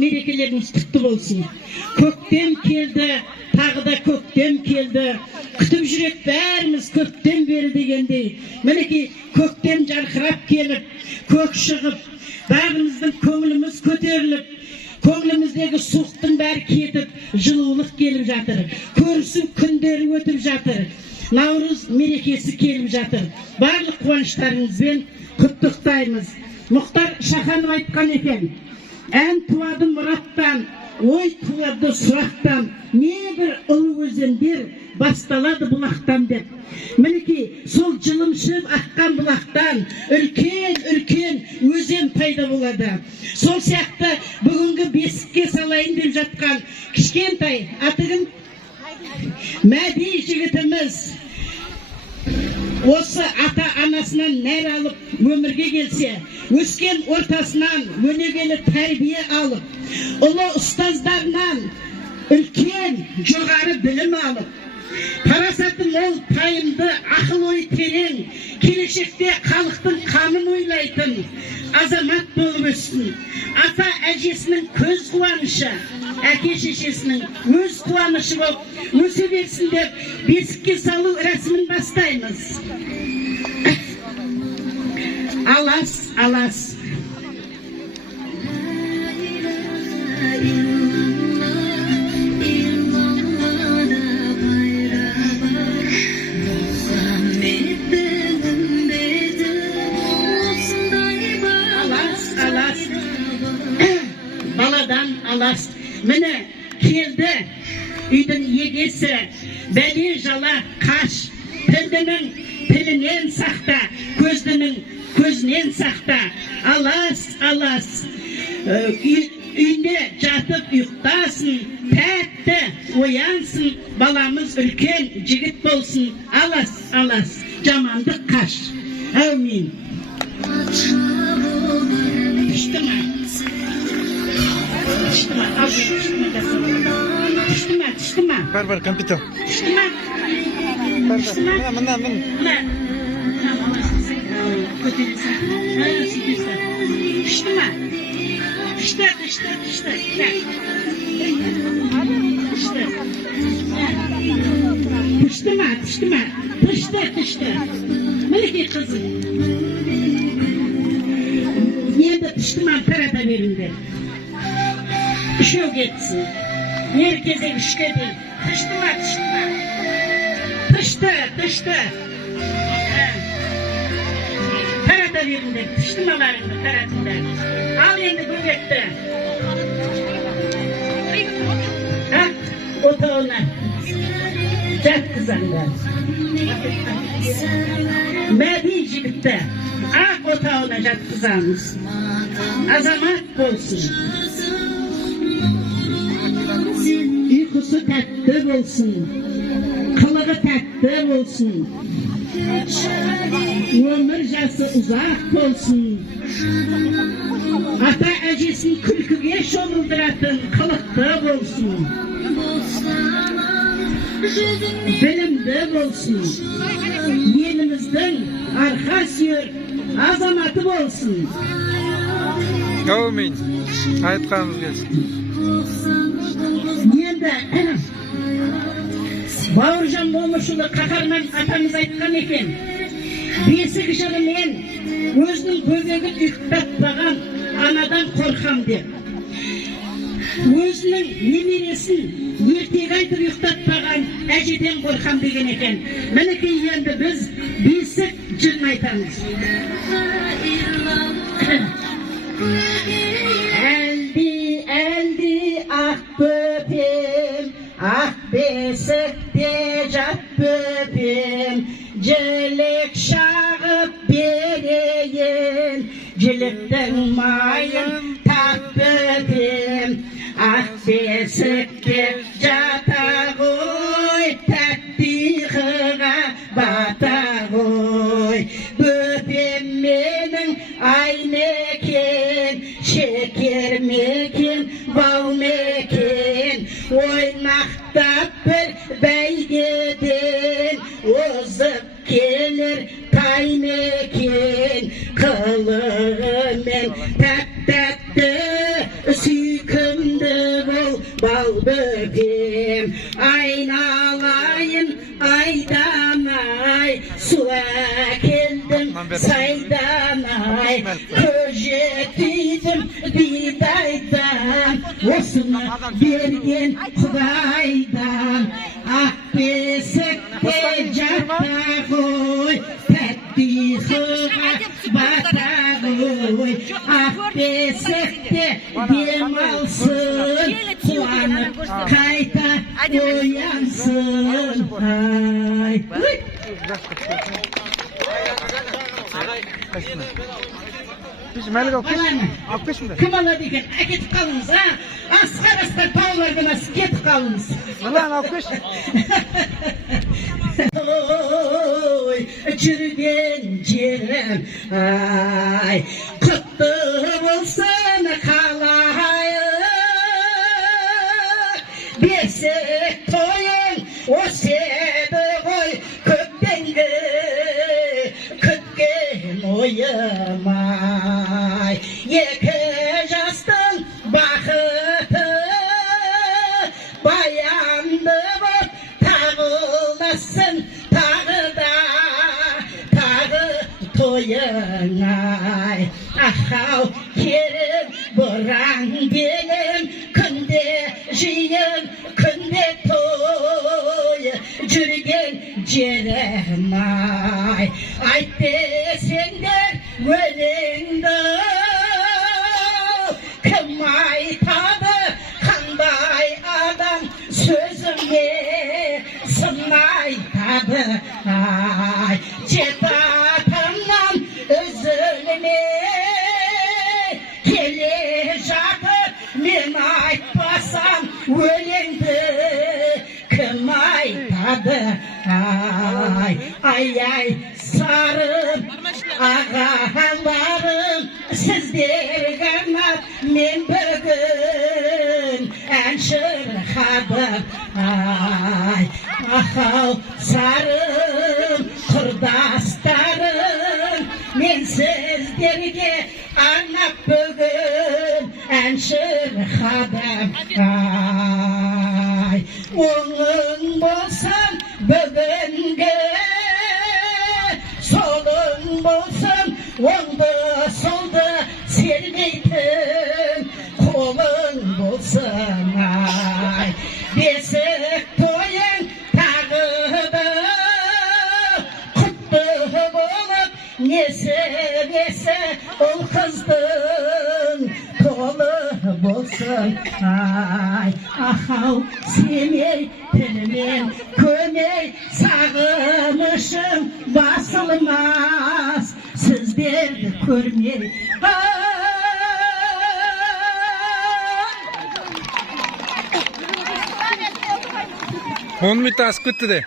мерекелеріңіз құтты болсын. Көктем келді, тағы да көктем келді. Күтіп жүрек бәріміз көктем бері дегендей. Мінекей көктем жарқырап келіп, көк шығып, бәріміздің көңіліміз көтеріліп, көңіліміздегі суықтың бәрі кетіп, жылулық келіп жатыр. Көрісу күндері өтіп жатыр. Наурыз мерекесі келіп жатыр. Барлық қуаныштарыңызбен құттықтаймыз. Мұхтар Шаханов айтқан екен: ән туады мұраттан, ой туады сұрақтан, небір ұлы өзендер басталады бұлақтан деп. Мінекей сол жылымшып аққан бұлақтан үлкен өзен пайда болады. Сол сияқты бүгінгі бесікке салайын деп жатқан кішкентай атығын Мәди жігітіміз осы ата-анасынан нәр алып өмірге келсе, өскен ортасынан өнегелі тәрбие алып, ұлы ұстаздарынан үлкен жоғары білім алып, парасаты мол, пайымды, ақыл ой терең, келешекте халықтың қамын ойлайтын азамат болып өссін. Ата әжесінің көз қуанышы, әке шешесінің өз қуанышы болып өсе берсін деп бесікке салу рәсімін бастаймыз. Алас. Баладан алас. Міне келді үйдің егесі, бәле жала қаш, тілдінің тілінен сақта, көздінің көзінен сақта. Алас. Үйінде жатып ұйықтасын, тәтті оянсын, баламыз үлкен жігіт болсын. Алас, жамандық қаш. Әумин. Түштіма. Бар, компьютер. Түштіма. Мінекей қызым. Енді түштіма тарата беріңдер. Үшеу кетсін. Ер кезек үшке дейін. Түшті. Тарата беріңдер. Түштімаларыңды таратыңдар. Ал енді бөгетті. Отауына жатқызаңдар. Мәди жігітті ақ отауына жатқызамыз. Азамат болсын. Uykusu tәтті болсын, қылығы тәтті болсын, өмір жасы ұзақ болсын, ата әжесін күлкіге шомылдыратын қылықты болсын, білімді болсын, еліміздің арқа сүйер азаматы болсын. Әумин. Айтқанымыз келсін. Енді Бауыржан Момышұлы Қаһарман атамыз айтқан екен: бесік жырымен өзінің бөбегін ұйықтатпаған анадан қорқам деп. Өзінің немересін ертегі айтып ұйықтатпаған әжеден қорқам деген екен. Мінекей енді біз бесік жырын айтамыз. Әлди ақ бөпем, ақ бесікте жат бөпем, жілік шағып берейін, жіліктің майын тап бөпем. Ақ бесікте жата ғой, тәтті ұйқыға бата ғой. Бөпем менің ай мекен, шекер мекен, бал мекен, ойнақтап бір бәйгеден озып келер тай мекен. Қылығымен тәп-тәтті сүйкім bal böğüm aynalayın aydanay suya keldim saydanay köjetiydim bidaydan osunu bergen Xudaydan ak besekte jata koy Batagoy, afesekte demalsın, soğanıp kayta uyansın. Ay. Piş, melik al piş. Al piş mi de? Kim ala degen, ketip kalınız ha? Asgar tavlar demez, ketip kalınız. Lan al piş. Oy, жүрген жерім ай құтты болсын қалайық бесік тойың осы еді ғой көптенгі күткен ойым ай екі жастың бақыты баянды боп тағыласын toyunay ahau kerim borang benim kunde jiyim kunde toy jürgen jeremay ayt desengler ölengdi kim aytadı qanday adam sözüme сын aytadı ay üzülme kele жатып мен айтпасам өлеңді кім айтады ай ай ай сарым ағаларым сіздер ғана мен бүгін ән шырқадым ай ахау сарым құрдастарым мен сіздерге арнап бүгін ән шырқадым ай оңың болсын бүгінгі солың болсын оңды солды сермейтін қолың болсын ай бесік тойың тағы да құтты болып несібесі ұл қыздың толы болсын ай ахау семей тілімен көмей сағынышым басылмас сіздерді көрмей 10 minut asıp gitti de.